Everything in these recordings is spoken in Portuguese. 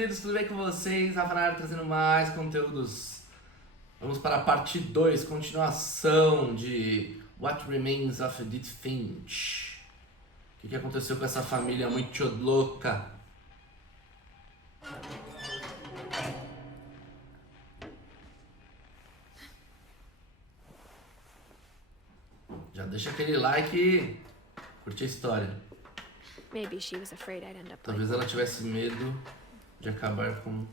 queridos, tudo bem com vocês? Rafael trazendo mais conteúdos. Vamos para a parte 2, continuação de What Remains of Edith Finch. O que aconteceu com essa família muito louca? Já deixa aquele like e curte a história. Maybe she was afraid I'd end up Talvez ela tivesse medo de acabar com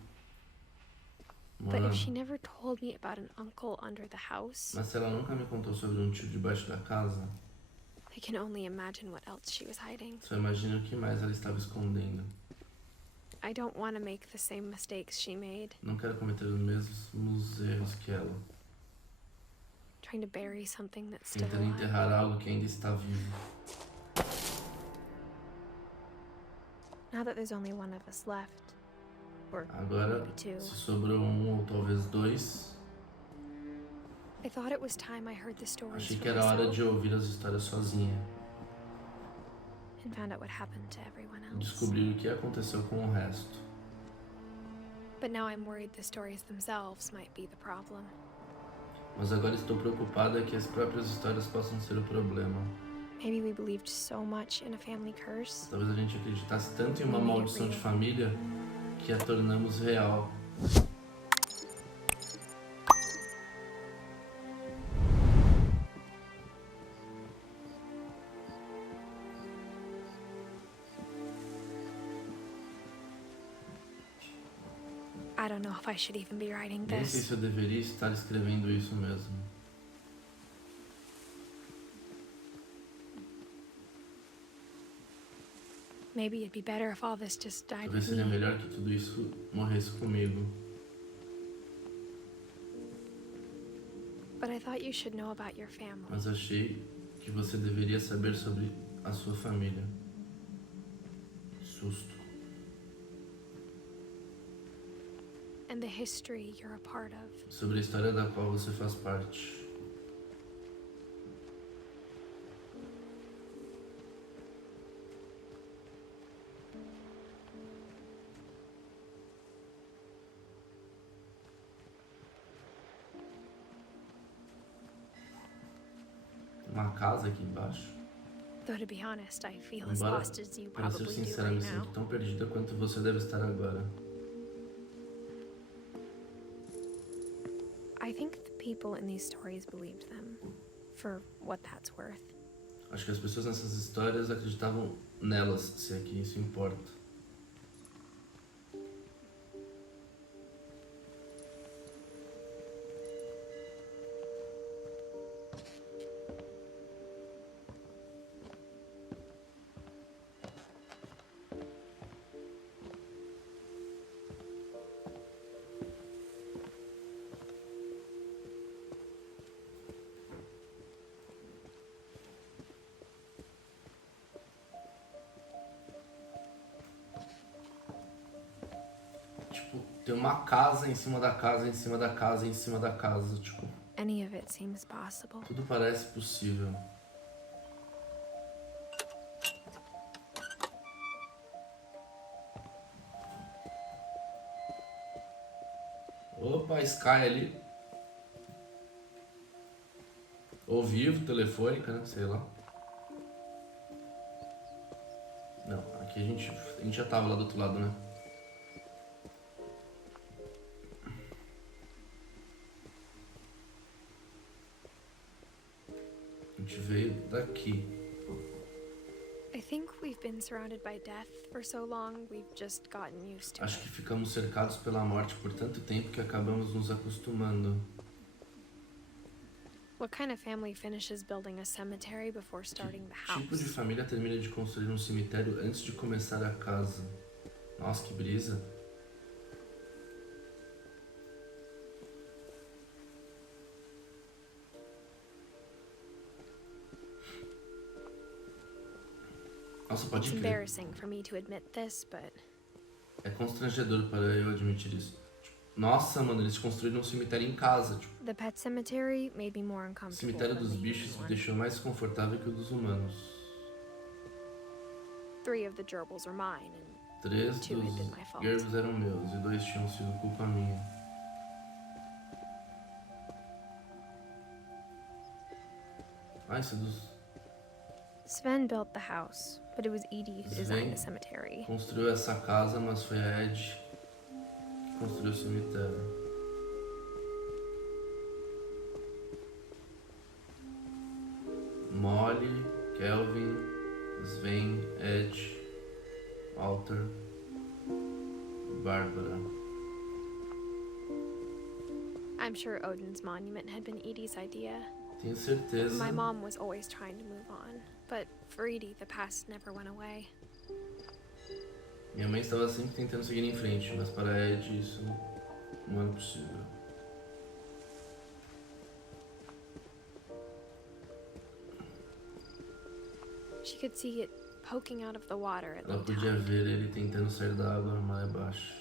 But if she never told me about an uncle under the house, Mas se ela nunca me contou sobre um tio debaixo da casa, I can only imagine what else she was hiding. só imagino o que mais ela estava escondendo. I don't want to make the same mistakes she made, Não quero cometer os mesmos erros que ela. trying to bury something that's still Tentando alive. enterrar algo que ainda está vivo. Now that there's only one of us left, or Agora, maybe two, se sobrou um ou talvez dois, I thought it was time I heard the stories achei for que era hora myself de ouvir as histórias sozinha. and found out what happened to everyone E else. descobrir o que aconteceu com o resto. But now I'm worried the stories themselves might be the problem. Mas agora estou preocupada que as próprias histórias possam ser o problema. Maybe we believed so much in a family curse Talvez a gente acreditasse tanto em uma maldição de família que a tornamos real. I don't know if I should even be writing Nem sei this. se eu deveria estar escrevendo isso mesmo. Maybe it'd be better if all this just died Talvez with seria me. melhor que tudo isso morresse comigo. But I thought you should know about your family. Mas achei que você deveria saber sobre a sua família. Susto. And the history you're a part of. Sobre a história da qual você faz parte. Uma casa aqui embaixo. Though to be honest, I feel as Embora, lost as you para ser probably do sincera, me right now. sinto tão perdida quanto você deve estar agora. I think the people in these stories believed them, for what that's worth. Acho que as pessoas nessas histórias acreditavam nelas, se é que isso importa. Tipo, tem uma casa em cima da casa, em cima da casa, em cima da casa, tipo, Any of it seems possible. tudo parece possível. Opa, Sky ali. Ou vivo, telefônica, né? Sei lá. Não, aqui a gente já tava lá do outro lado, né? A gente veio daqui. I think we've been surrounded by death for so long, we've just gotten used to Acho it. que ficamos cercados pela morte por tanto tempo que acabamos nos acostumando. What kind of family finishes building a cemetery before starting the Tipo de house? família termina de construir um cemitério antes de começar a casa? Nossa, que brisa. Nossa, It's pode crer. embarrassing for me to admit this, but É constrangedor para eu admitir isso. Nossa, mano, eles construíram um cemitério em casa. Tipo, the pet cemetery made me more o uncomfortable cemitério than dos the bichos human me one. deixou mais confortável que o dos humanos. 3 of the gerbils are mine, and 3 2 had been dos my fault. Gerbs eram meus e 2 tinham sido culpa minha. Ah, isso é dos... Sven built the house, but it was Edie who designed the cemetery. Construiu essa casa, mas foi a Ed que construiu o cemitério. Molly, Kelvin, Sven, Ed, Walter, Bárbara. I'm sure Odin's monument had been Edie's idea. Tenho certeza. My mom was always trying to move on, but for Edie, the past never went away. Minha mãe estava sempre tentando seguir em frente, mas para a Ed isso não era possível. She could see it poking out of the water at Ela low podia tide. ver ele tentando sair da água na maré baixa.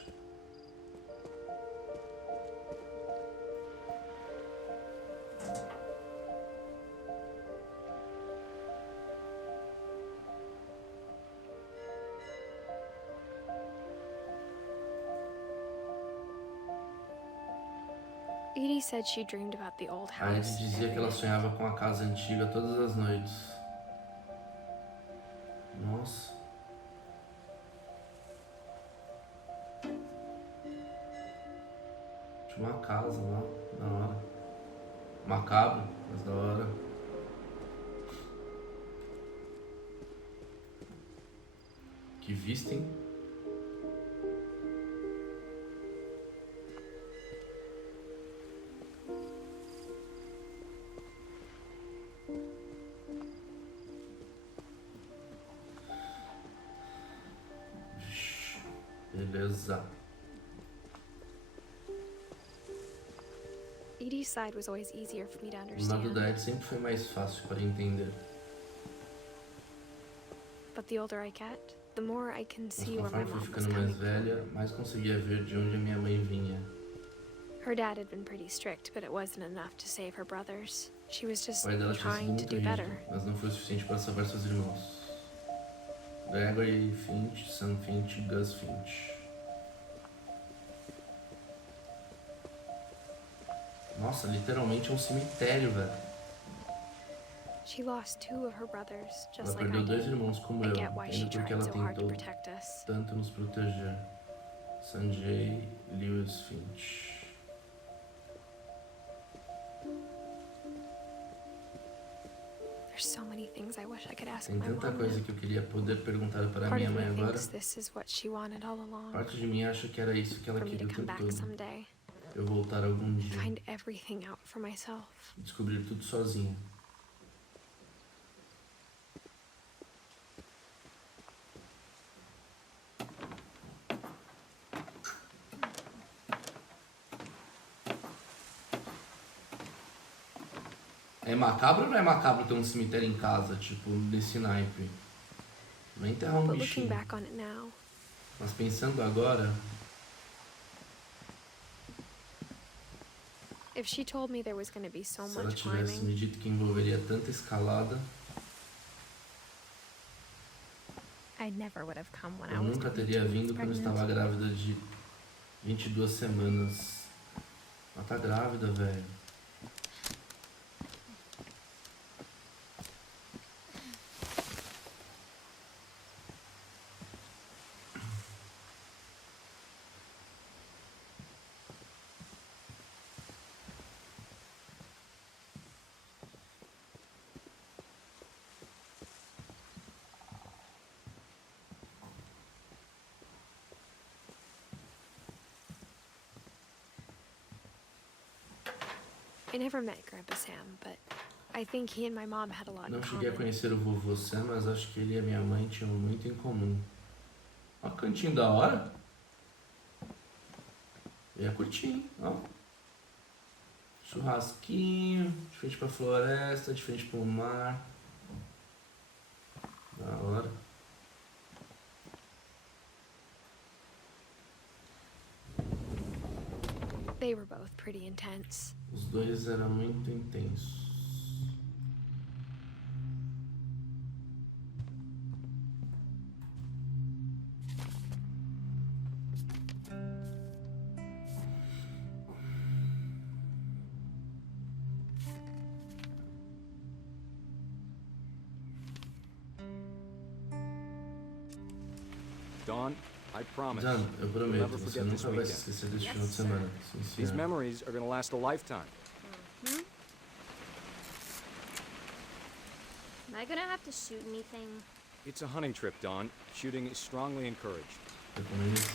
Edie said she dreamed about the old A Ed house. dizia que ela sonhava com a casa antiga todas as noites. Nossa. Tinha uma casa lá, da hora. Macabro, mas da hora. Que vista, hein? Beleza. Edie's side was always easier for me to O lado understand. da Ed sempre foi mais fácil para entender. But the older I get, the more I can Mas see where my conforme fui mom was ficando coming mais velha, mais conseguia ver de onde a minha mãe vinha. Her dad had been pretty strict, but it wasn't enough to save her brothers. She was O just pai dela tinha sido trying to muito do rígido, better. mas não foi o suficiente para salvar seus irmãos. Gregory Finch, Sam Finch e Gus Finch. Nossa, literalmente é um cemitério, velho. She lost 2 of her brothers, Ela just like I perdeu 2 did. irmãos como I eu, get why she entendo porque tried ela so hard to tentou protect us. tanto nos proteger. Sanjay Lewis Finch. There's so many things I wish I could ask Tem my tanta mom. coisa que eu queria poder perguntar para Part minha of mãe me agora. thinks this is what she wanted all along. Parte de mim acha que era isso que ela For me queria to o come tempo back todo. someday. Eu voltar algum dia. Find everything out for myself. Descobrir tudo sozinha. É macabro ou não é macabro ter um cemitério em casa, tipo, desse naipe? Não é enterrar um But looking bichinho. back on it now, Mas pensando agora, if she told me there was going to be so se ela much tivesse climbing, me dito que envolveria tanta escalada, I never would have come when I eu was nunca 22 teria vindo weeks quando eu pregnant. estava grávida de 22 semanas. Ela tá grávida, velho. I never met Grandpa Sam, but I think he and my mom had a lot in Não cheguei a common. conhecer o vovô Sam, mas acho que ele e a minha mãe tinham muito em comum. Ó, cantinho da hora. E é curtinho, ó. Churrasquinho, de frente pra floresta, de frente pro mar. Da hora. They were both pretty intense. Os dois eram muito intensos. Dawn, I promise. John, eu You'll prometo, never você forget this nunca vai se weekend. esquecer deste Yes, final de sir. semana. Sim, These senhor. memories are gonna last a lifetime. Hmm? Am I gonna have to shoot anything? It's a hunting trip, Dawn. Shooting is strongly encouraged. Recomendo isso.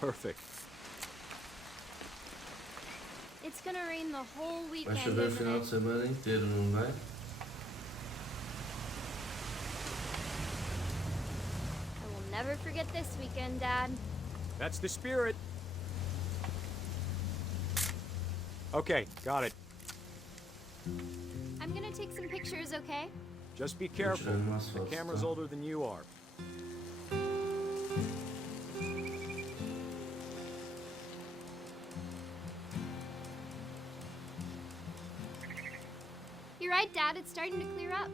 Perfect. It's gonna rain the whole Vai weekend, chover o isn't final de it? semana inteiro, não vai? I will never forget this weekend, Dad. That's the spirit. Okay, got it. I'm gonna take some pictures, okay? Just be careful. tirando umas The fotos, camera's tá? older than you are. You're right, Dad. It's starting to clear up.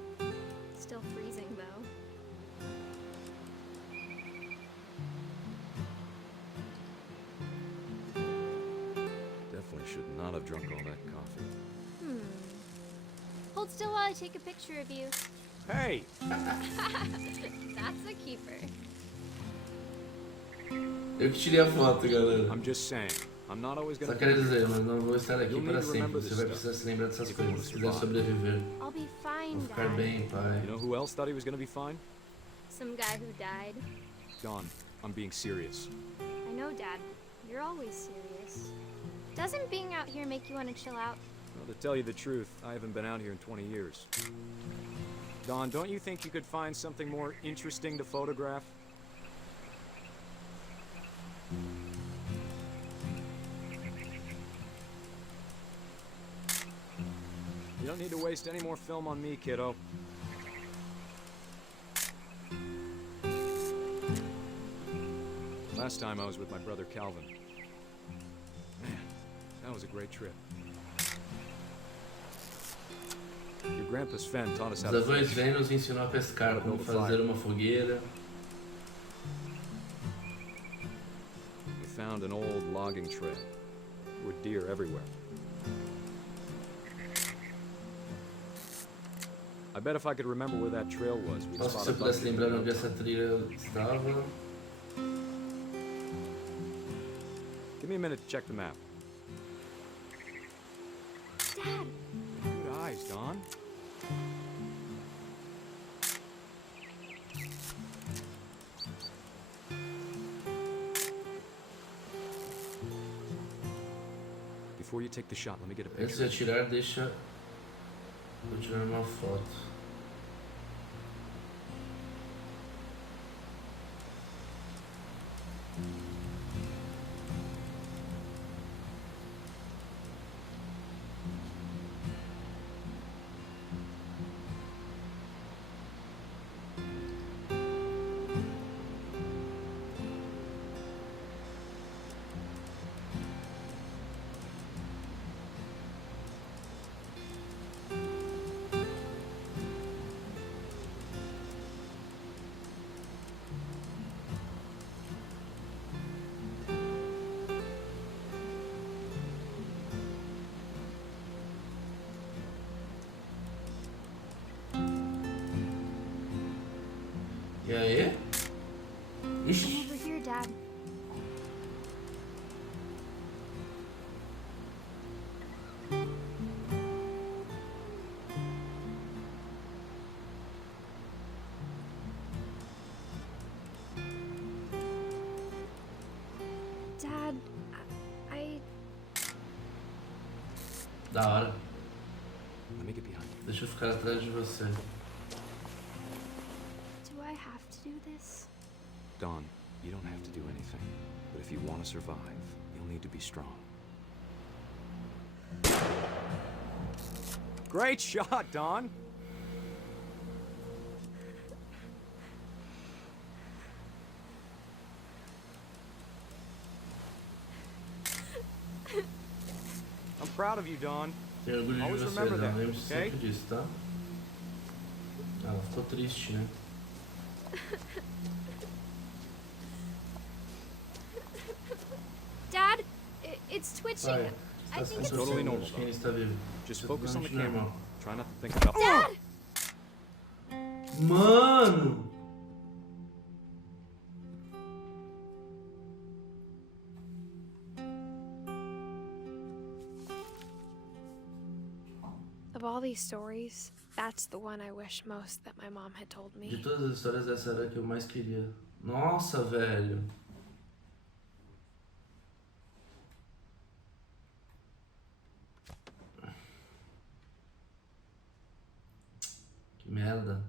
Still freezing, though. Definitely should not have drunk all that coffee. Hold still while I take a picture of you. Hey! That's a keeper. Eu que tirei a foto, galera. I'm just saying. I'm not always Só gonna quero dizer, mas não vou estar aqui You'll para need to sempre. remember Você this vai stuff. precisar se lembrar dessas If you coisas se wanna quiser survive. sobreviver. I'll be fine, Vou ficar Dad. bem, pai. You know who else thought he was gonna be fine? Some guy who died. Dawn, I'm being serious. I know, Dad. You're always serious. Doesn't being out here make you want to chill out? Well, to tell you the truth, I haven't been out here in 20 years. Dawn, don't you think you could find something more interesting to photograph? You don't need to waste any more film on me, kiddo. Last time I was with my brother Calvin. Man, that was a great trip. Your grandpa Sven taught us how Os to avós fish. Ven nos ensinou a pescar, como fazer uma fogueira. We found an old logging trail. There were deer everywhere. I bet if I could remember where that trail was, we'd Posso que spot se a eu pudesse buck in lembrar no onde time. essa trilha estava. Give me a minute to check the map. Dad! Good eyes, Don. Before you take the shot, let me get a Antes picture. de atirar, deixa eu tirar uma foto. E aí? I'm Ixi, over here, Dad. Dad, I... da hora. Let me get behind you. Deixa eu ficar atrás de você. Do I have to do this? Don, you don't have to do anything. But if you want to survive, you'll need to be strong. Great shot, Don! I'm proud of you, Don. Tenho orgulho de Always você, remember Dan. that, Lembre-se okay? sempre disso, tá? Ah, ela ficou triste, né? Dad, it's twitching. Pai, I está think se it's... Totally concentrando normal, de quem está vivo. Just Isso é focus on the totalmente camera. normal. Try not to think about. Dad! Mano! Of all these stories, that's the one I wish most that my mom had told De me. todas as histórias, essa era a que eu mais queria. Nossa, velho. Que merda.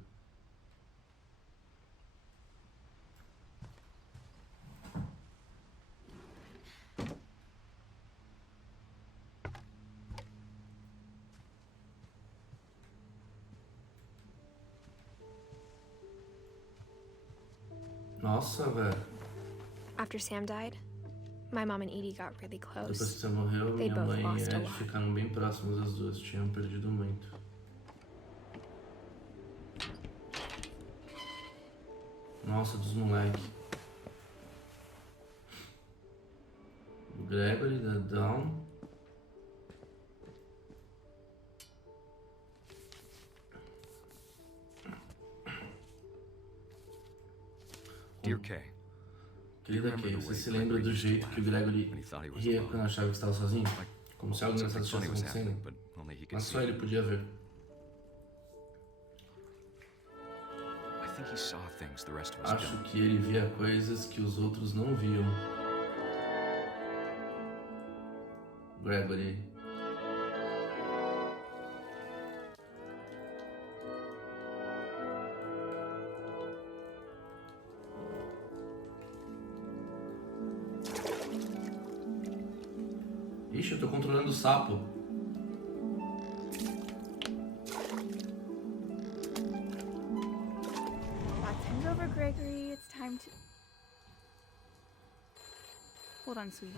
Nossa, velho. After Sam died, my mom and Edie got really Depois que close. você morreu, They minha both mãe e lost a Ed lot. ficaram bem próximas as duas. Tinham perdido muito. Nossa, dos moleque. O Gregory, da Dawn. Dear Kay, Querida Kay, você se lembra do jeito que o Gregory ria quando achava que estava sozinho? Como se algo engraçado estivesse acontecendo? Mas só ele podia ver. Acho que ele via coisas que os outros não viam. Gregory. Ixi, eu tô controlando o sapo. Time's over, Gregory. It's time to... Hold on, sweetie.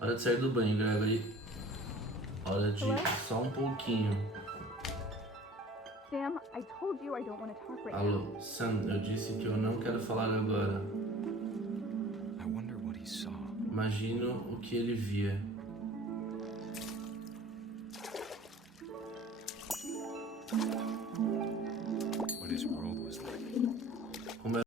Hora de sair do banho, Gregory. Hora de só um pouquinho. Sam, I told you I don't want to talk right now. Alô, Sam, eu disse que eu não quero falar agora. I wonder what he saw. Imagino o que ele via. What his world was like. Como era...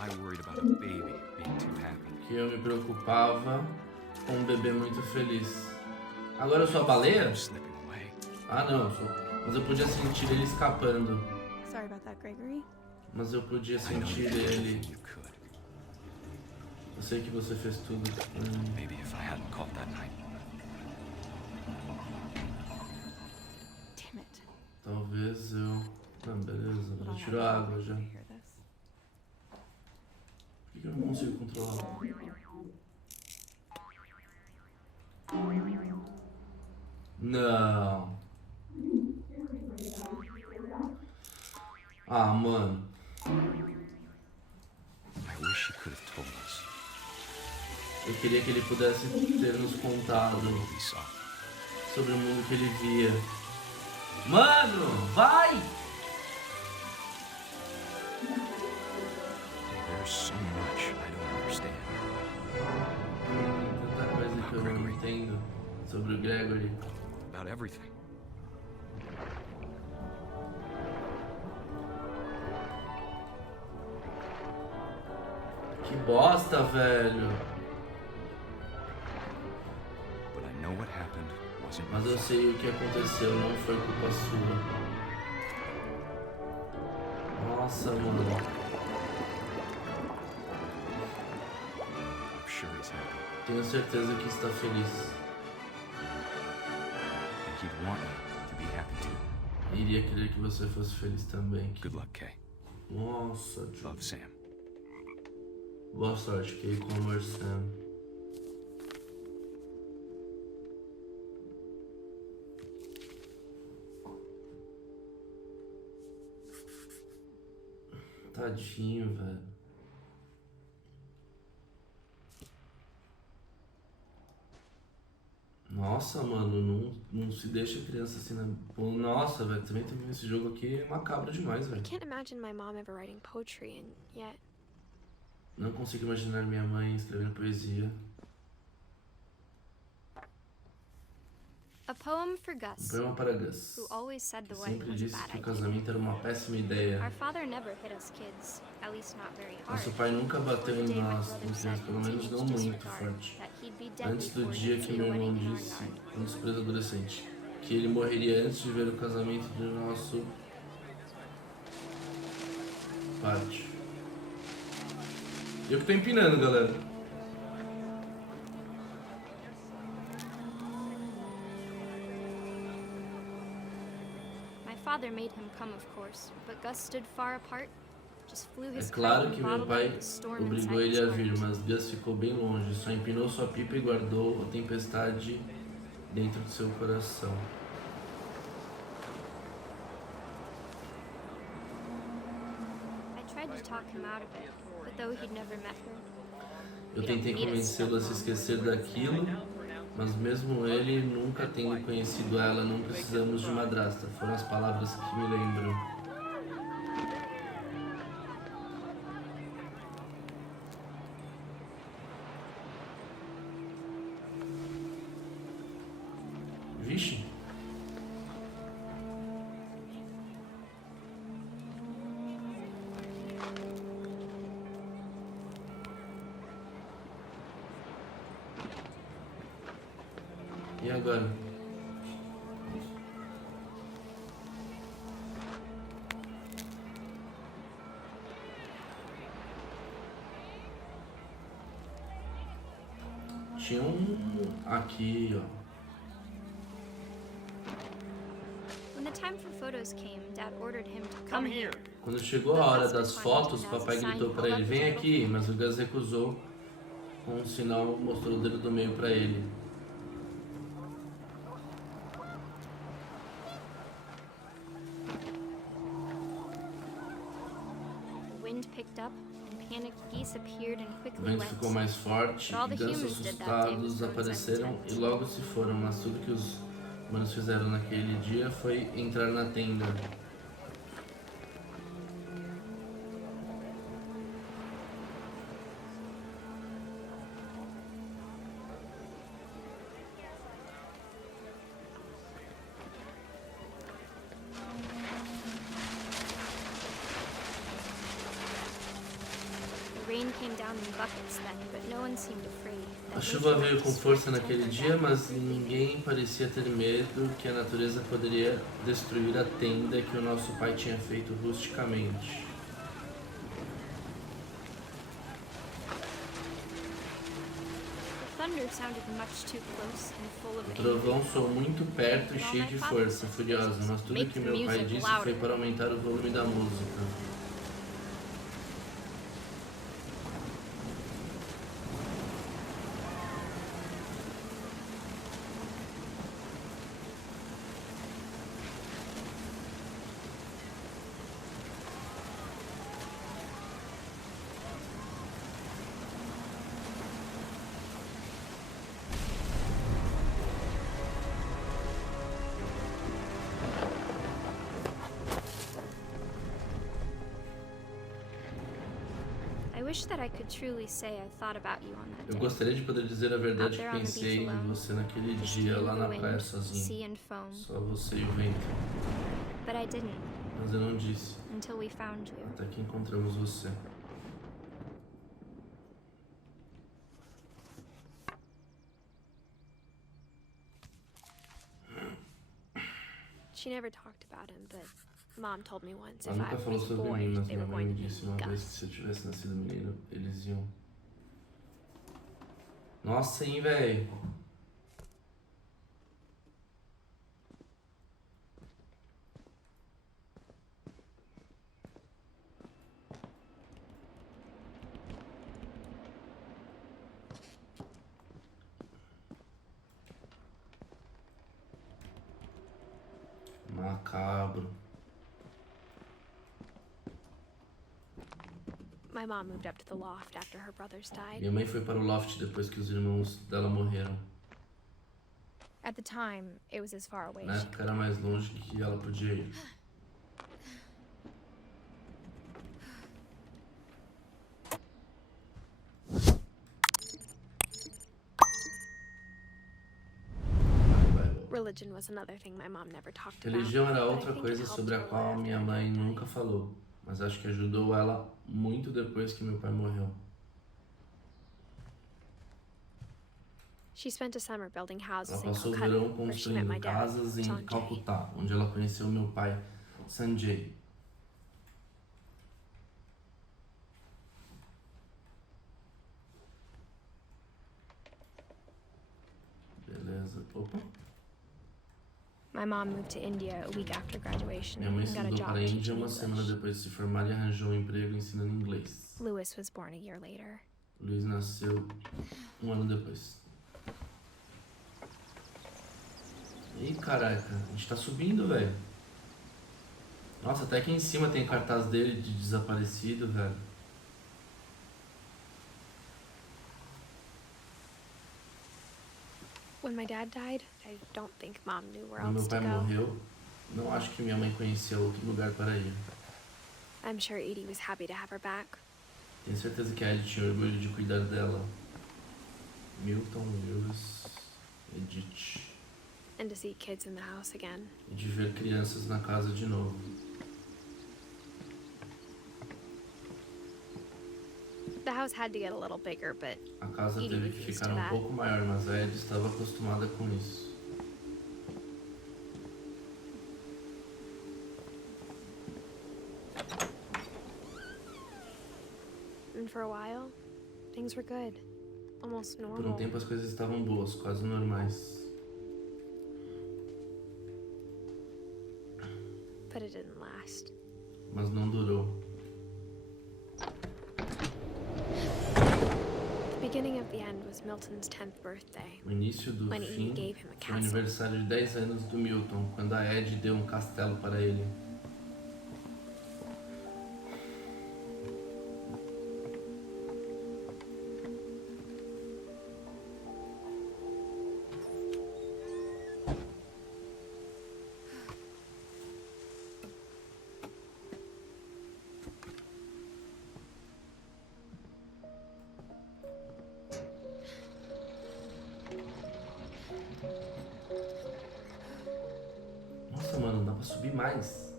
I worried about a baby being too happy. Que eu me preocupava com um bebê muito feliz. Agora eu sou a baleia? Slipping away. Ah, não. Mas eu podia sentir ele escapando. Sorry about that, Gregory. Mas eu podia I know sentir you did ele. everything you could. Eu sei que você fez tudo. Maybe if I hadn't caught that night. Damn it. Talvez eu... Não, beleza, já tirou a água já. Por que eu não consigo controlar? Não. Ah, mano. Eu queria que ele pudesse ter nos contado sobre o mundo que ele via. Mano, vai! There's so much I don't understand. Tem tanta coisa que eu não entendo sobre o Gregory. About everything. Que bosta, velho. But I know what happened wasn't Mas eu sei o que aconteceu, não foi culpa sua. Nossa, mano. I'm sure he's happy. Tenho certeza que está feliz. And he'd want me to be happy too. Iria querer que você fosse feliz também. Good luck, Kay. Nossa, tio. Love, Sam. Boa sorte, Kay, como Sam. Tadinho, velho. Nossa, mano, não se deixa criança assim, né? Pô, nossa, velho, também esse jogo aqui é macabro demais, velho. I can't imagine my mom ever writing poetry, and yet Não consigo imaginar minha mãe escrevendo poesia. a poem for Gus, Um poema para Gus, who always said que the wedding sempre was a disse bad que o idea. casamento era uma péssima ideia. Our father never hit us kids, at least not very hard. Nosso pai nunca bateu Before the em day my nós, brother como said criança, pelo in menos não teenage muito disregard forte. that he'd be dead Antes do before dia he'd que see a meu irmão wedding in our disse, yard. quando surpresa adolescente, que ele morreria antes de ver o casamento do nosso pátio. Eu que tô empinando, galera. My father made him come, of course, but Gus stood far apart. Just flew É his kite claro and que meu bottled pai up the storm obrigou inside ele his a vir, heart. mas Gus ficou bem longe, só empinou sua pipa e guardou a tempestade dentro de seu coração. I tried to talk him out of it, but though he'd never met her, Eu tentei convencê-lo a se esquecer daquilo, mas mesmo ele nunca tendo conhecido ela, não precisamos de madrasta. Foram as palavras que me lembram. Vixe. E agora? Tinha aqui, ó. when the time for photos came, Dad ordered him to come here. Quando chegou a hora das fotos, papai gritou para ele: "Vem aqui", mas o Gus recusou. Com um sinal, mostrou o dedo do meio para ele. The wind picked up, and panicked geese appeared and O quickly vento went. ficou mais forte, But all the e gansos humans did that day was assustados go inside apareceram the e tent. logo se foram, mas tudo que os humanos fizeram naquele dia foi entrar na tenda. The rain came down in buckets then, but no one seemed afraid. A that chuva nature veio would com destroy força the naquele tent dia, and mas death. ninguém parecia ter medo que a natureza poderia destruir a tenda que o nosso pai tinha feito rusticamente. The thunder sounded much too close and full of O trovão soou muito perto e cheio de força, furiosa, mas tudo que meu pai disse foi para aumentar o volume da música. I wish that I could truly say I thought about you on that Eu day. gostaria de poder dizer a verdade que pensei em você naquele dia lá na praia sozinho. Sea and foam. Só você e o vento. But I didn't Mas eu não disse, until we found you. até que encontramos você. She never talked about him, but Mom told me once Ela if I nunca falou was a sobre boy, mim, mas they minha were mãe going me to disse name uma me vez que Gus. se eu tivesse nascido menino, eles iam... Nossa, hein, velho? Macabro. My mom moved up to the loft after her brothers died. Minha mãe foi para o loft depois que os irmãos dela morreram. At the time, it was as far away Na as she época era mais longe que ela podia ir. Religion was another thing my mom never talked about. Religião era but I outra think coisa it helped sobre a her qual a after minha my mãe dad nunca died. falou, mas acho que ajudou ela muito depois que meu pai morreu. She spent a summer building houses Ela in passou o Calcutta, verão where she met my construindo dad, casas em Sanjay. Calcutá, onde ela conheceu meu pai, Sanjay. Beleza. Opa. My mom moved to India a week after graduation Minha mãe and se got a mudou job para a Índia teaching uma semana English. depois de se formar e arranjou um emprego ensinando inglês. Louis was born a year later. Luiz nasceu um ano depois. Ih, caraca, a gente tá subindo, velho. Nossa, até aqui em cima tem cartaz dele de desaparecido, velho. When my dad died, I don't think Mom knew where Quando meu else to pai go. morreu, não acho que minha mãe conhecia outro lugar para ir. I'm sure Edie was happy to have her back. Tenho certeza que a Edith tinha orgulho de cuidar dela. Milton, Lewis, Edith. And to see kids in the house again. E de ver crianças na casa de novo. The house had to get a little bigger, but A casa Edie teve was que used ficar to um that. pouco maior, mas a Edith estava acostumada com isso. And for a while, things were good. Almost Por normal. tempo as coisas estavam boas, quase normais. But it didn't last. Mas não durou. The beginning of the end was Milton's 10th birthday. O início do When fim Edie gave him a foi o castle. aniversário de 10 anos do Milton, quando a Ed deu um castelo para ele. Nossa, mano, dá pra subir mais.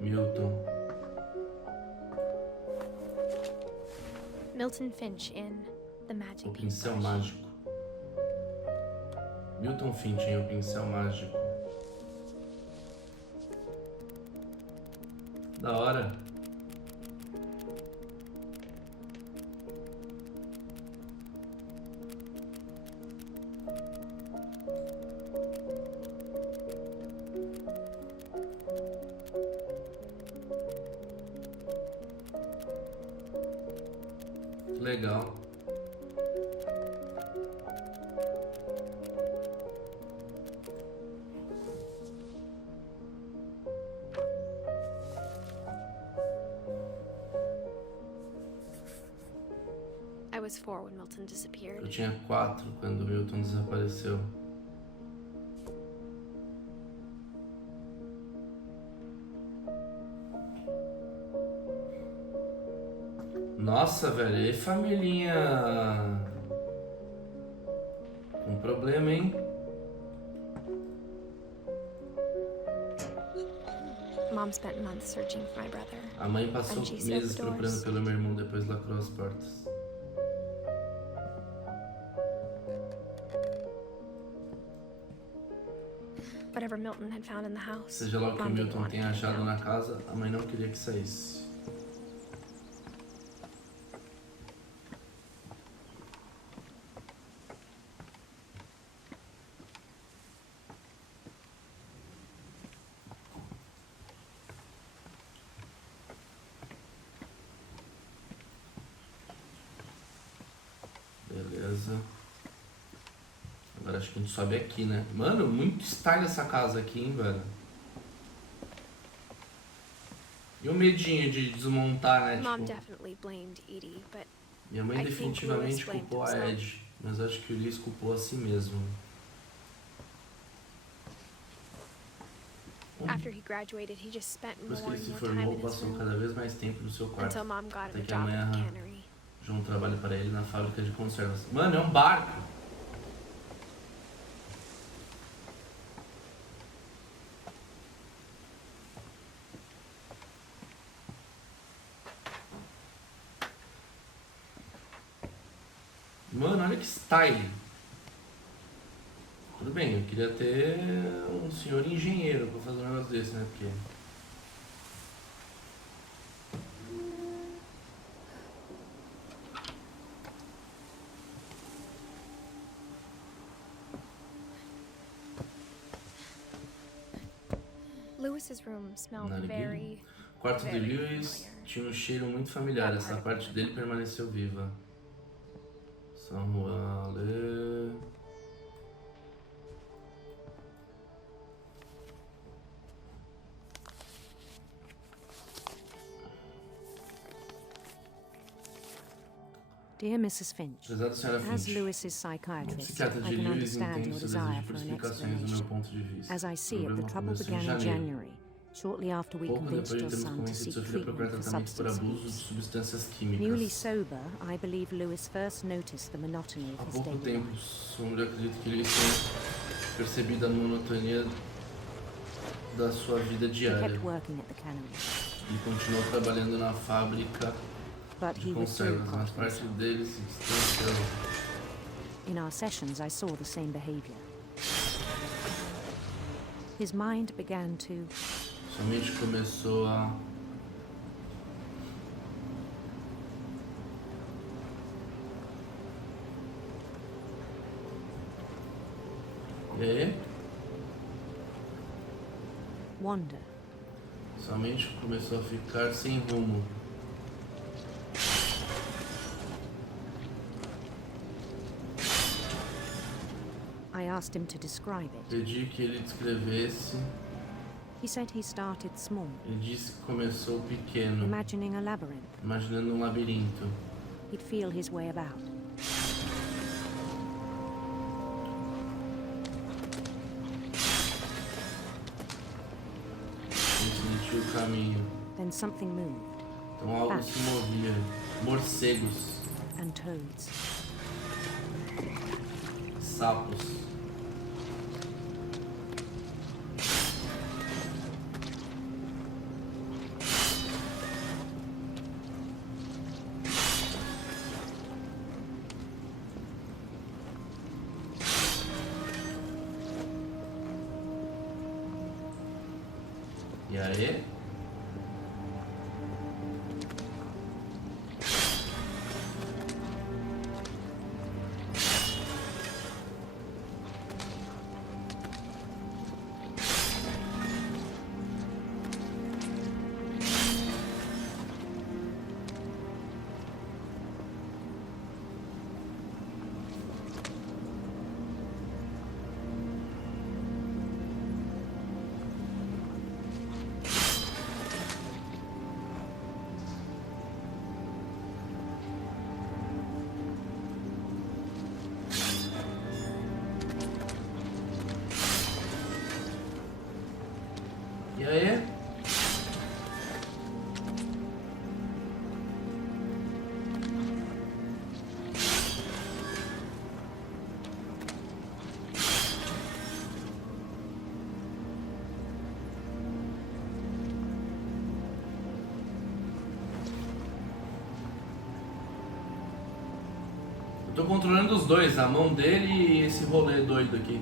Milton. Milton Finch in The Magic O pincel Paintbrush. mágico. Milton Finch em O Pincel Mágico. Da hora. Legal. I was 4 when Milton disappeared. Eu tinha 4 quando o Milton desapareceu. Nossa, velho, e familhinha com problema, hein? Mom spent months searching for my brother. A mãe passou And she sealed meses the doors. procurando pelo meu irmão, depois lacrou as portas. Whatever Milton had found in the house, Seja lá o que o Mom didn't Milton want it tenha to be achado found. na casa, a mãe não queria que saísse. Beleza. Agora acho que a gente sobe aqui, né? Mano, muito style essa casa aqui, hein, velho? E o medinho de desmontar, né? Mom Tipo, definitely blamed Edie, but minha mãe I think definitivamente Louis culpou a blamed Ed, mas acho que o Liz culpou a si mesmo. after he graduated, he just spent Depois que more ele and se more time formou, in his passou room cada vez mais tempo no seu quarto, until Mom got até him a que a job mãe at the cannery. arranjou um trabalho para ele na fábrica de conservas. Mano, é um barco! Mano, olha que style! Tudo bem, eu queria ter um senhor engenheiro pra fazer um negócio desse, né? Porque... Lewis's room smelled Nariguilha. very, O quarto de very Lewis familiar. tinha um cheiro muito familiar, essa parte dele permaneceu viva. Samuel. Dear Mrs. Finch, Prezada senhora as Finch, Lewis's o psychiatrist, psiquiatra I de can Lewis understand entende your seu desire desejo for por an explicações do meu explanation. ponto de vista. As I see O it, the problema trouble começou em began in janeiro. January, shortly after we Pouco depois convinced de your termos son to convencido seek sua filha a procurar treatment for tratamento por substance abuso de abuse. substâncias Newly químicas. sober, I believe Lewis first noticed the monotony Há of his pouco daily tempo, life. Sombra acredito que ele tenha percebido a monotonia da sua vida He diária kept working at the cannery, e continuou trabalhando na fábrica but de he withdrew conservas, part mas of parte himself. dele se distanciou. In our sessions, I saw the same behavior. His mind began to Somente começou a... E aí? wander. Somente começou a ficar sem rumo. I asked him to describe it. Pedi que ele descrevesse. He said he started small, Ele disse que começou pequeno, imagining a labyrinth. imaginando um labirinto. He'd feel his way about. Ele sentiu o caminho. Then something moved, Então algo se movia. Morcegos, and toads. sapos. E aí? aí. Eu tô controlando os dois, a mão dele e esse rolê doido aqui.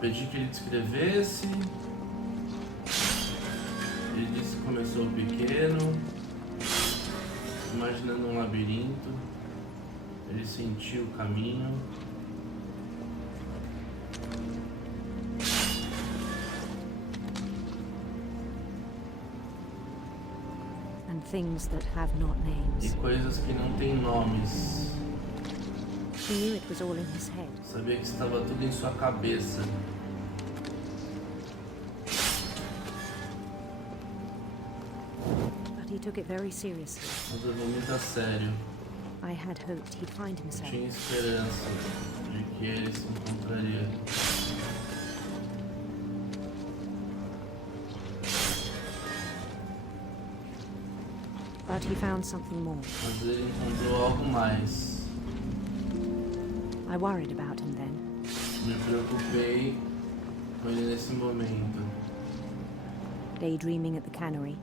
Pedi que ele descrevesse. Ele disse que começou pequeno, imaginando um labirinto. Ele sentiu o caminho. And things that have not names. E coisas que não têm nomes. He knew it was all in his head. Sabia que estava tudo em sua cabeça. But he took it very seriously. Mas levou muito a sério. I had hoped he'd find himself. Tinha esperança de que ele se encontraria. But he found something more. Mas ele encontrou algo mais. I worried about him then. Me preocupei com ele nesse momento. Daydreaming at the cannery.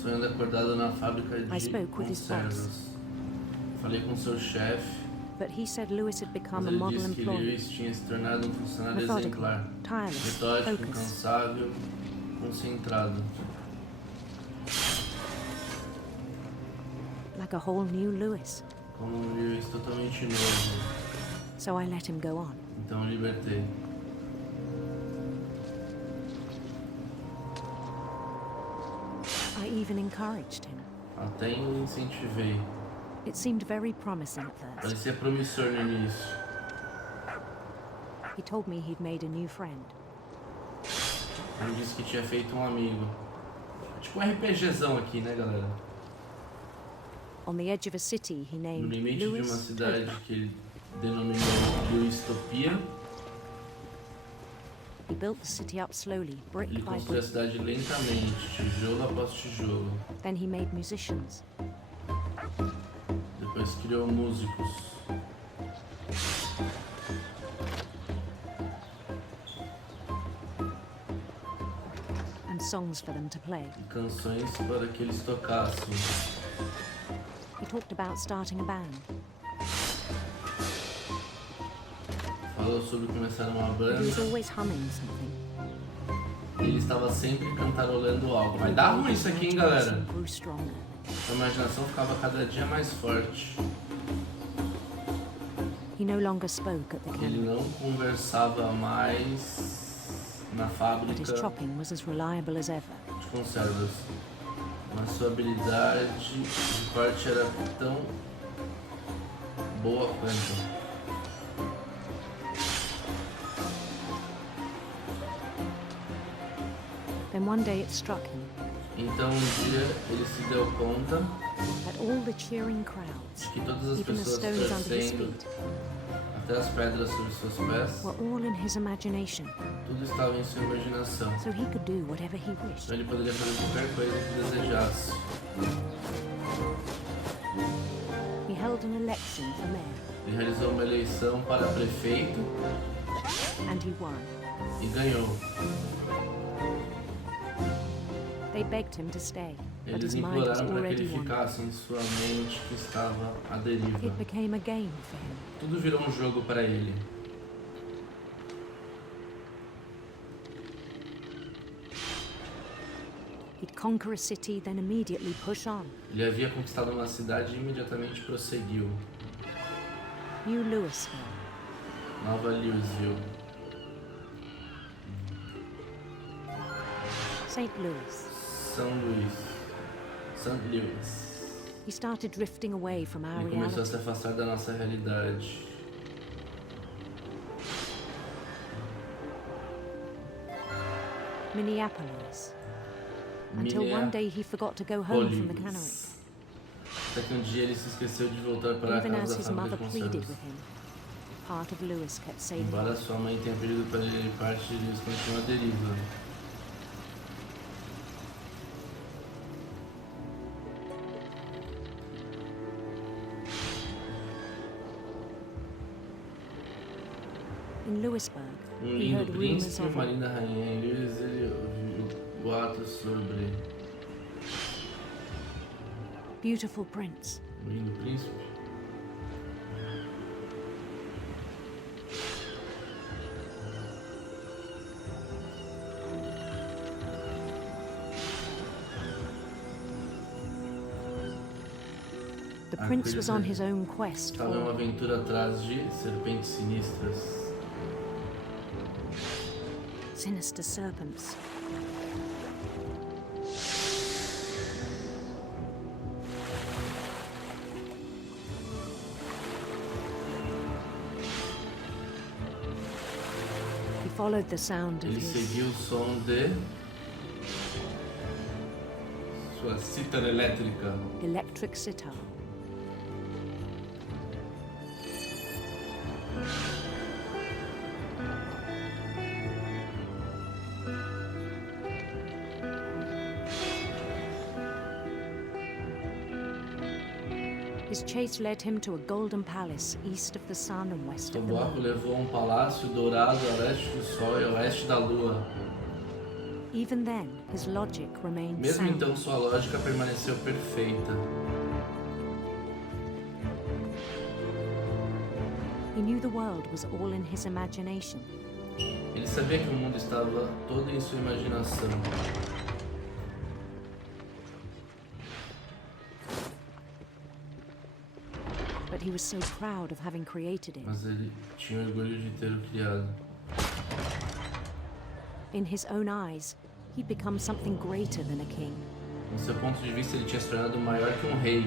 Sonhando acordado na fábrica de I spoke with his conservas. Falei com seu chefe, But he said Lewis had become mas a ele model disse que employee. Lewis tinha se tornado um funcionário Methodical, exemplar. tireless, Metódico, focused. incansável, concentrado. Like a whole new Lewis. Como um Lewis totalmente novo. So I let him go on. Então eu libertei. I even encouraged him. Até incentivei. It seemed very promising at first. Parecia promissor no início. He told me he'd made a new friend. Ele disse que tinha feito um amigo. Tipo um RPGzão aqui, né, galera? On the edge of a city he No named limite de uma Lewis. cidade que ele denominou Lewistopia, He built the city up slowly, brick ele by construiu a brick. cidade lentamente, tijolo após tijolo. Then he made musicians. Depois criou músicos. And songs for them to play. E canções para que eles tocassem. He talked about starting a band. Falou sobre começar uma But he was banda. always humming something. E ele estava sempre cantarolando algo. Vai dar ruim isso aqui, hein, galera? Grew stronger. A imaginação ficava cada dia mais forte. He no longer spoke at the Ele cannery, não conversava mais na but fábrica his chopping was as reliable as ever. de conservas. Mas sua habilidade de corte era tão boa quanto. Then one day it struck him Então um dia ele se deu conta that all the cheering crowds, de que todas as even the pessoas stones under his torcendo, feet, até as pedras sobre seus pés, were all in his imagination, tudo estava em sua imaginação. so he could do whatever he wished. Então ele poderia fazer qualquer coisa que desejasse. He held an election for mayor, Ele realizou uma eleição para prefeito and he won. e ganhou. They begged him to stay, but Eles his mind was imploraram para que already ele won. ficasse em sua mente que estava à deriva. It became a game for him. Tudo virou um jogo para ele. He'd conquer a city, then immediately push on. Ele havia conquistado uma cidade e imediatamente prosseguiu. New Louisville. Nova Louisville. St. Louis. São Luís. St. Louis. He started drifting away from our Ele começou a se reality. afastar da nossa realidade. Minneapolis. Until one day he forgot to go home from the cannery. Até que um dia ele se esqueceu de voltar para a Even as casa da his fábrica mother de pleaded conservas. with him, part of Lewis kept saying, Embora sua mãe tenha pedido para ele, parte de Lewis continua à deriva. in Lewisburg, he lindo heard rumors príncipe e of uma linda rainha. Em Lewis ele ouviu boatos sobre beautiful prince. lindo príncipe. The prince was on his own quest Estava em uma for aventura atrás de serpentes sinistras. sinister serpents. He followed the sound of Ele his seguiu o som de sua cítara elétrica. electric sitar. His chase led him to a golden palace east of the sun and west Seu of the barco moon. levou a um palácio dourado a leste do sol e a oeste da lua. Even then, his logic remained Mesmo sound. então, sua lógica permaneceu perfeita. He knew the world was all in his imagination. Ele sabia que o mundo estava todo em sua imaginação. But he was so proud of having created it. Mas ele tinha orgulho de ter o criado. In his own eyes, he'd become something greater than a king. No seu ponto de vista, ele tinha se tornado maior que um rei.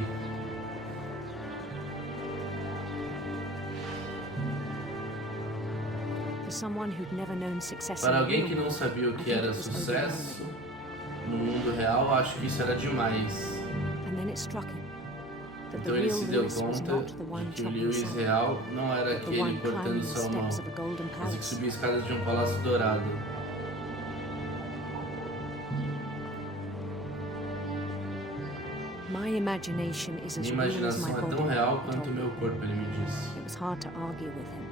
For someone who'd never known success in Para the alguém real que não world, sabia o I que think era it was sucesso overwhelming. no mundo real, acho que isso era demais. And then it struck him that the Então ele real se deu Lewis was conta not the one de que o chopping Lewis sand, real não era but the aquele one cortando climbing the salmão, steps of a golden mas o que palace. subia escadas de um palácio dourado. My imagination is as Minha real as my imaginação é body. tão real he quanto told o me. meu corpo, ele me disse. It was hard to argue with him.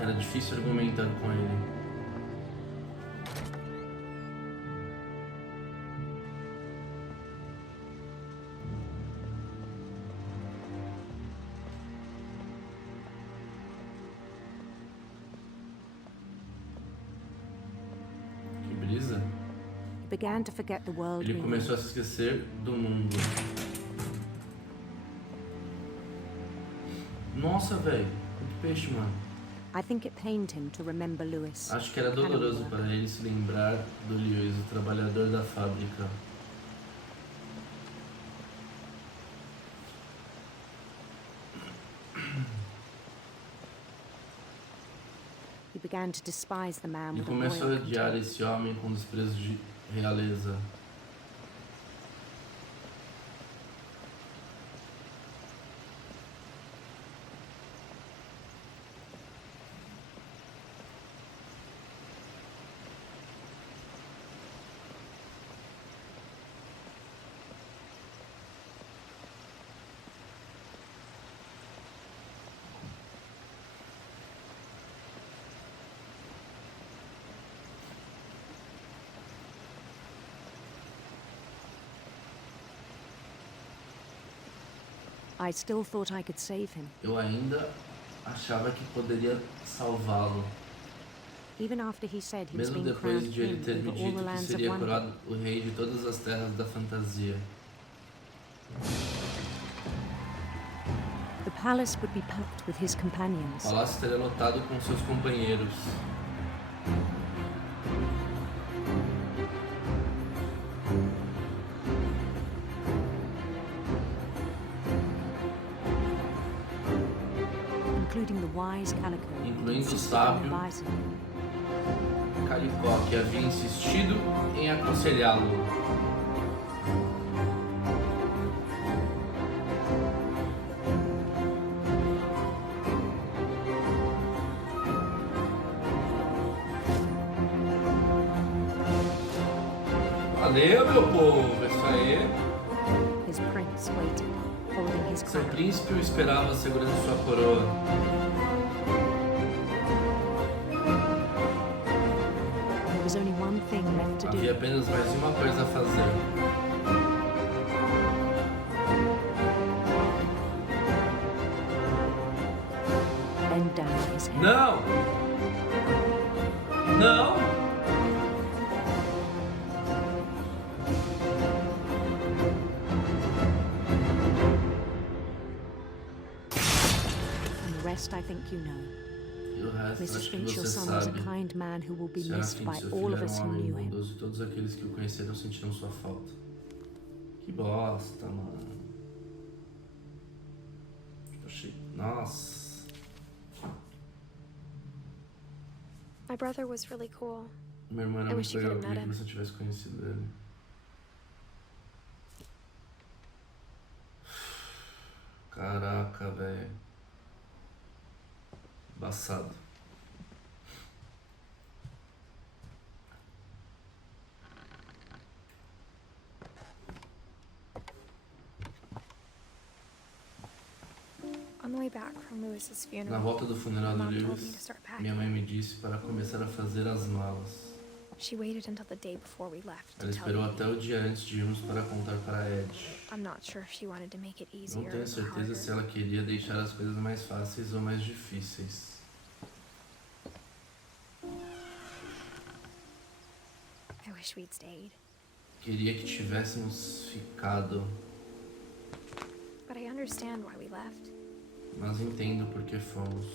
Era difícil argumentar com ele. Que brisa. He began to forget the world Ele we knew. começou a se esquecer do mundo. Nossa, velho. Muito peixe, mano. I think it pained him to remember Lewis. Acho que era the cannery doloroso worker. para ele se lembrar do Lewis, o trabalhador da fábrica. He began to despise the man Ele with a começou a royal odiar contempt. esse homem com desprezo de realeza. I still thought I could save him. Eu ainda achava que poderia salvá-lo. even after he said he was Mesmo being depois crowned de ele king ter me over all dito the que lands of seria wonder. coroado o rei de todas as terras da fantasia. The palace would be packed with his O companions. palácio estaria lotado com seus companheiros. Including the wise Calico, who Incluindo o insisted on sábio advising him. Calicó, que havia insistido em aconselhá-lo. Valeu, meu povo, é isso aí. His prince waited, holding his Seu crown. príncipe o esperava segurando sua coroa. There was only one thing left to Havia do. apenas mais uma coisa a fazer. Bend down his head. Não! Não! And the rest I think you know. E o resto Mrs. acho que Finch, your você son, was a sabe. kind man who will be Será missed que by seu all filho of era us um who homem knew him. bondoso e todos aqueles que o conheceram sentiram sua falta. Que bosta, mano. Achei... Nossa. My brother was really cool. Meu irmão era Eu muito wish you legal, eu could have queria que met você tivesse conhecido ele. Caraca, velho. Embaçado. On the way back from Lewis's Na funeral, volta do funeral do Mom told me to Lewis, start minha packing. mãe me disse para começar a fazer as malas. She waited until the day before we left to Ela tell esperou me. até o dia antes de irmos para contar para Ed. I'm not sure if she wanted to make it Não easier tenho or certeza se harder. ela queria deixar as coisas mais fáceis ou mais difíceis. I wish we'd stayed, Queria que tivéssemos ficado, but I understand why we left. mas entendo por que fomos.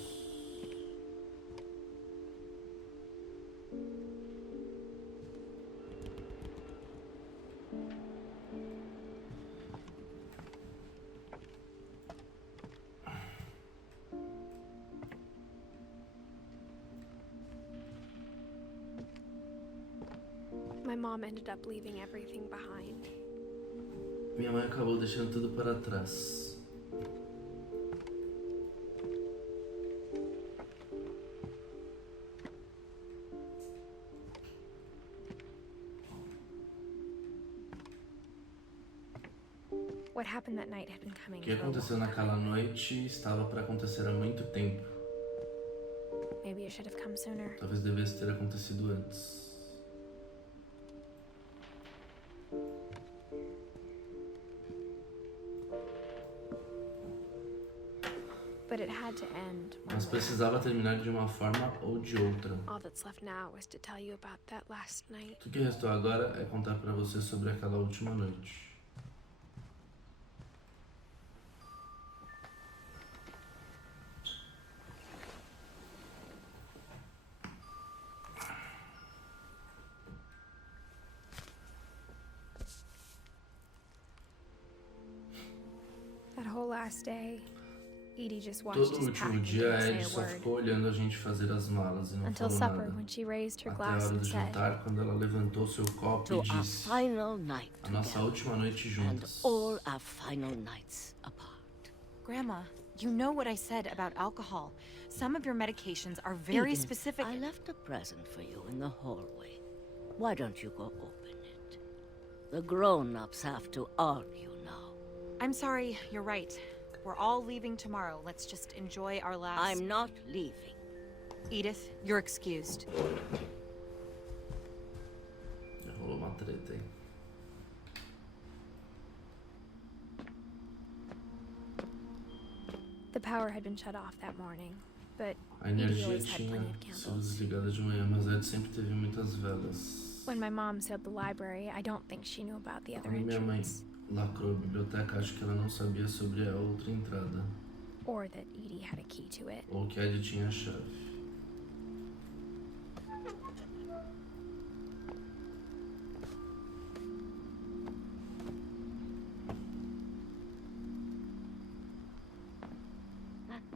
My mom ended up leaving everything behind. Minha mãe acabou deixando tudo para trás. What happened that night had been O coming que for a aconteceu long naquela time. noite estava para acontecer há muito tempo. Maybe it should have come sooner. Talvez devesse ter acontecido antes. But it had to end one Mas way. precisava terminar de uma forma ou de outra. All that's left now is to tell you about that last night. O que restou agora é contar para você sobre aquela última noite. That whole last day, Edie just watched Todo o us último pack and dia, didn't a say Ed a só word. ficou olhando a gente fazer as malas e não Until falou supper, nada. when she raised her Até a glass hora and do said, jantar, quando ela levantou seu copo To e our disse: final night a nossa together, última noite and juntas. all our final nights apart. Grandma, you know what I said about alcohol. Some of your medications are very Edith, specific. I left a present for you in the hallway. Why don't you go open it? The grown-ups have to argue now. I'm sorry, you're right. We're all leaving tomorrow. Let's just enjoy our last... I'm not leaving. Edith, you're excused. Já rolou uma treta aí. the power had been shut off that morning. but A Edie energia always had tinha plenty of sido candles. desligada de manhã, mas Ed sempre teve muitas velas. When my mom sealed the library, I don't think she knew about the other Quando minha mãe entrance. lacrou a biblioteca, acho que ela não sabia sobre a outra entrada. Or that Edie had a key to it. Ou que Ed tinha a chave.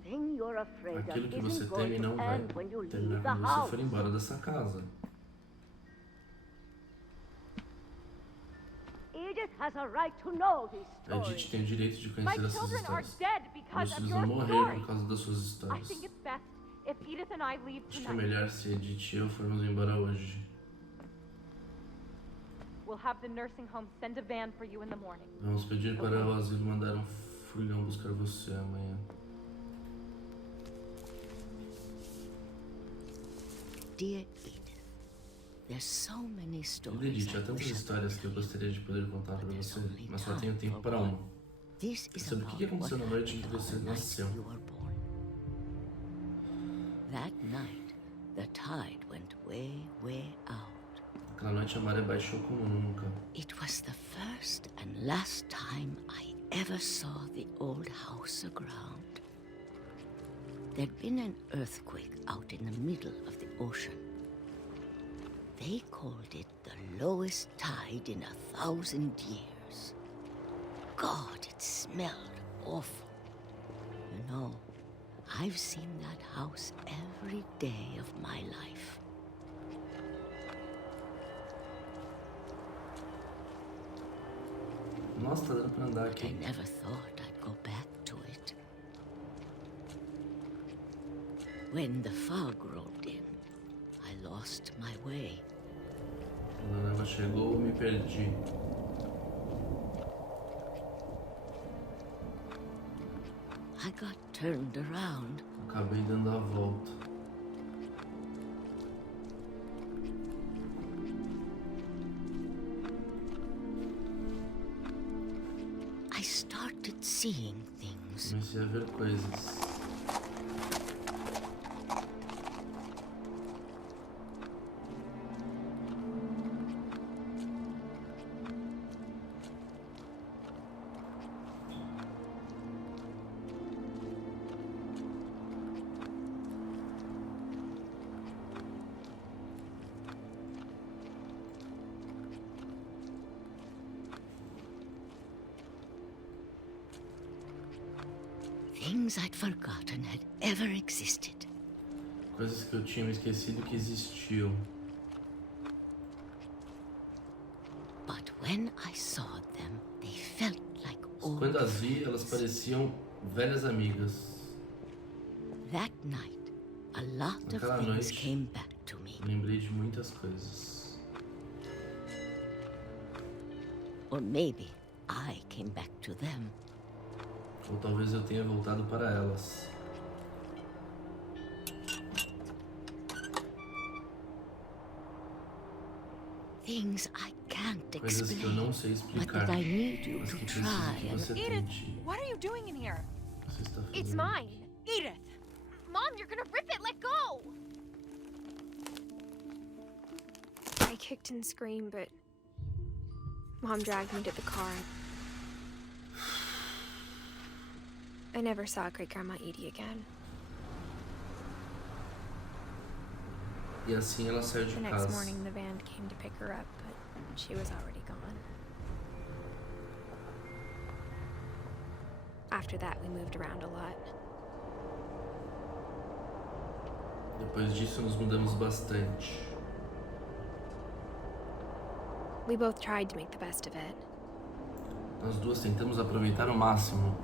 Thing you're afraid of Aquilo que você isn't going teme to não vai end when you terminar leave the quando você house. for embora dessa casa. Edith has a right to know these A Edith stories. tem o direito de My conhecer essas children are histórias. dead Meus because of filhos your vão morrer story. por causa das suas I histórias. think it's best if Edith and I leave Acho que é tonight. melhor se Edith e eu formos embora hoje. We'll have the nursing home send a van for you in the morning. Vamos pedir para o asilo mandar um furgão buscar você amanhã. Dear Edith, there's so many Querida stories. Edith, há I tantas wish I histórias que eu gostaria de poder contar para você, mas só tenho tempo para uma. This is Sobre o que about aconteceu na what noite em que happened você on the night nasceu. you were born. That night, the tide went way, way out. Aquela noite a maré baixou como nunca. It was the first and last time I ever saw the old house aground. There'd been an earthquake out in the middle of the ocean. They called it the lowest tide in 1,000 years. God, it smelled awful. You know, I've seen that house every day of my life. Nossa, tá dando pra andar But I aqui. never thought I'd go back to it. When the fog rolled in, I lost my way. Quando a neva chegou, eu me perdi. I got turned around. Acabei dando a volta. I started seeing things. Comecei a ver coisas. Things I'd forgotten had ever existed. Coisas que eu tinha me esquecido que existiam. But when I saw them, they felt like old Quando as vi, elas friends. pareciam velhas amigas. That night, a lot of Naquela things noite, came back to me. lembrei de muitas coisas. Or maybe I came back to them. Ou talvez eu tenha voltado para elas. Things I can't Coisas que eu explain, não sei but explicar. that I need you Mas to que preciso que try. você Edith, tente. what are you doing in here? Você está fazendo. It's mine. Edith! Mom, you're gonna rip it. Let go. I kicked and screamed, but Mom dragged me to the car. I never saw Great Grandma Edie again. E assim ela saiu de The next casa. morning, the van came to pick her up, but she was already gone. After that, we moved around a lot. Depois disso, nos mudamos bastante. We both tried to make the best of it. Nós duas tentamos aproveitar ao máximo.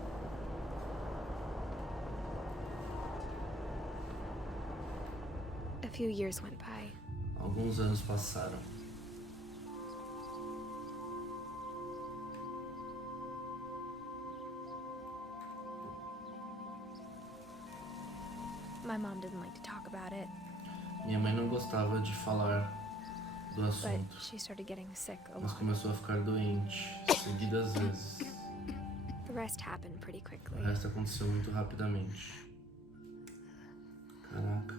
A few years went by. Alguns anos passaram. My mom didn't like to talk about it, Minha mãe não gostava de falar do but assunto, she started getting sick a mas lot. começou a ficar doente, seguidas vezes. The rest happened pretty O quickly. resto aconteceu muito rapidamente. Caraca.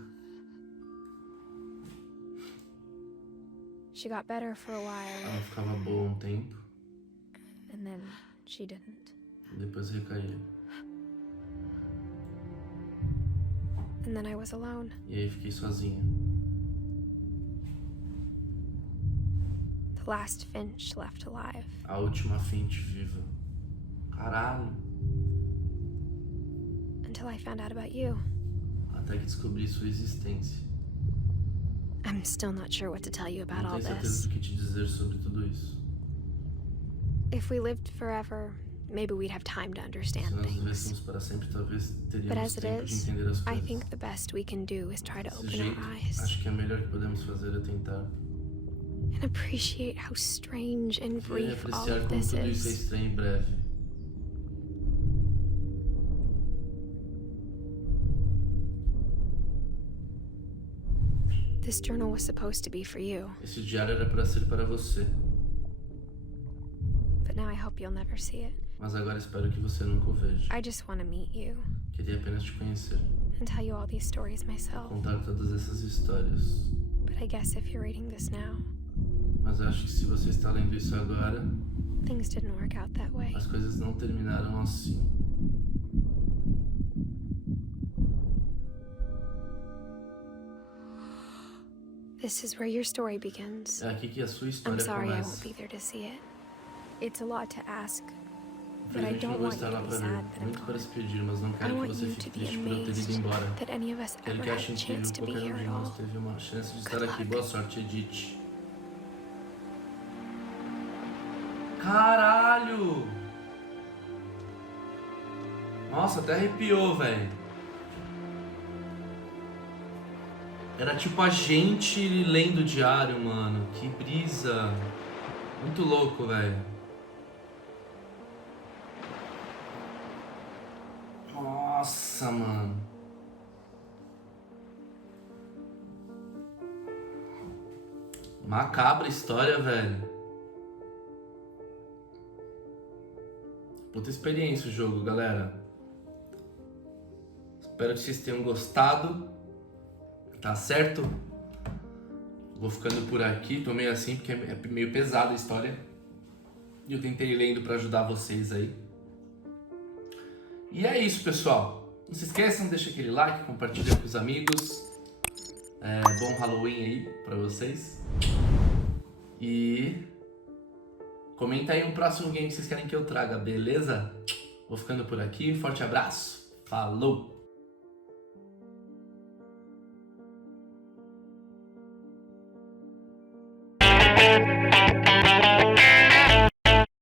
She got better for a while, Ela ficava boa um tempo, and then she didn't. depois recaía. And then I was alone. E aí fiquei sozinha. The last Finch left alive. A última Finch viva. Caralho. Until I found out about you. Até que descobri sua existência. I'm still not sure what to tell you about Não all tenho certeza this. do que te dizer sobre tudo isso. If we lived forever, maybe we'd have time to Se understand nós things. vivêssemos para sempre, talvez But teríamos as it tempo de is, entender as I coisas. think the best we can do is try to Desse open jeito, our eyes acho que o melhor que podemos fazer é tentar. and appreciate how strange and E brief all apreciar of como this tudo isso é is. estranho e breve. This journal was supposed to be for you, Esse diário era para ser para você, but now I hope you'll never see it. mas agora espero que você nunca o veja. I just want to meet you Queria apenas te conhecer, and tell you all these stories myself. contar todas essas histórias. But I guess if you're reading this now, Mas eu acho que se você está lendo isso agora, things didn't work out that way. as coisas não terminaram assim. This is where your story begins. É aqui que a sua I'm história sorry I won't começa. be there to see it. It's a lot to ask, but I Infelizmente não don't vou want you estar lá to be para sad ver. that I'm Muito para gone. se pedir, mas não I quero que want você you fique to be triste por eu ter ido amazed embora. that any of us Quero ever que had ache a incrível chance to be qualquer um here de at nós all. teve uma chance de estar Good aqui. luck. Boa sorte, Edith. Caralho! Nossa, até arrepiou, velho. Era tipo a gente lendo o diário, mano. Que brisa. Muito louco, velho. Nossa, mano. Macabra história, velho. Puta experiência o jogo, galera. Espero que vocês tenham gostado. Tá certo? Vou ficando por aqui. Tô meio assim porque é meio pesada a história. E eu tentei ir lendo pra ajudar vocês aí. E é isso, pessoal. Não se esqueçam, deixa aquele like, compartilha com os amigos. Bom Halloween aí pra vocês. E comenta aí um próximo game que vocês querem que eu traga, beleza? Vou ficando por aqui. Forte abraço. Falou!